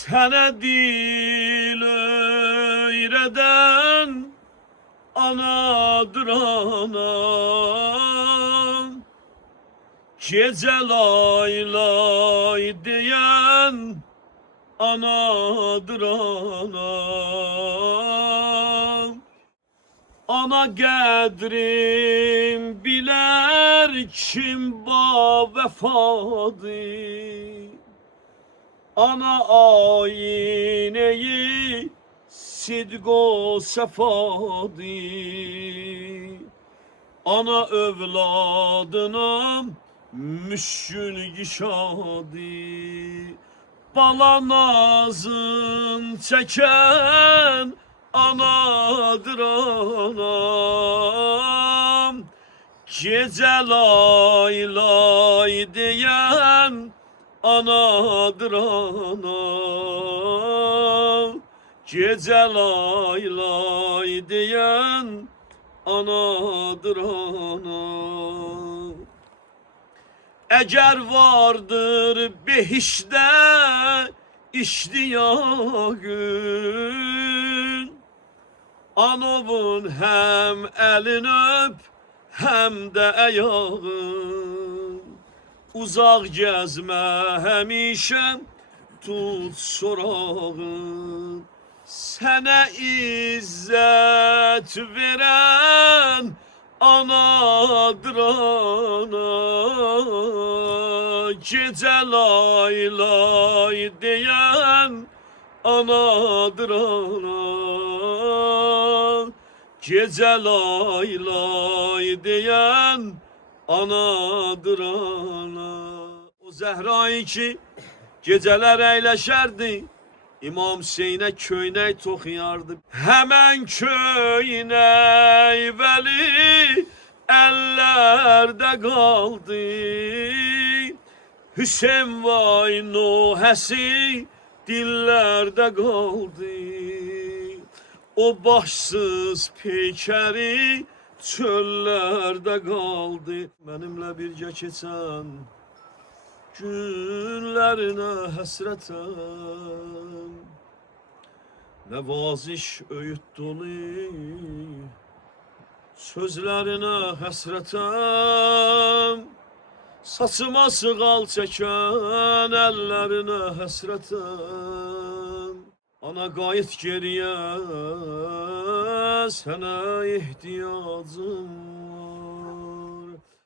Sana dil öyreden anadır anam. Gece lay lay diyen anadır anam. Ana qədrim biler kim ba vefadır. Ana ayineyi sidgo sefadır. Ana övladına müşkül gişadır. Bala nazın çeken anadır anam. Gece lay lay diyen anadır anam. Gece lay lay diyen anadır anam. Eğer vardır behişte iştiyagın, anavın hem elini öp hem de ayağın. Uzak gezme hemişe tut sorağın. Sana izzet veren anadır ana. Gece lay lay diyen anadır ana. Gece lay lay diyen anadır ana. O Zehra'yı ki geceler eyleşerdi, İmam Hüseyin'e köynək toxuyardı. Hemen köynək veli əllərdə qaldı. Hüseyin vay nohəsi dillərdə qaldı. O başsız peykəri çöllərdə qaldı. Mənimlə birgə keçən günlerine həsrətəm, nəvaziş öyüd dolu sözlerine həsrətəm, saçıma sığal çəkən əllərinə həsrətəm. Ana qayıt geriyə, sənə ehtiyacım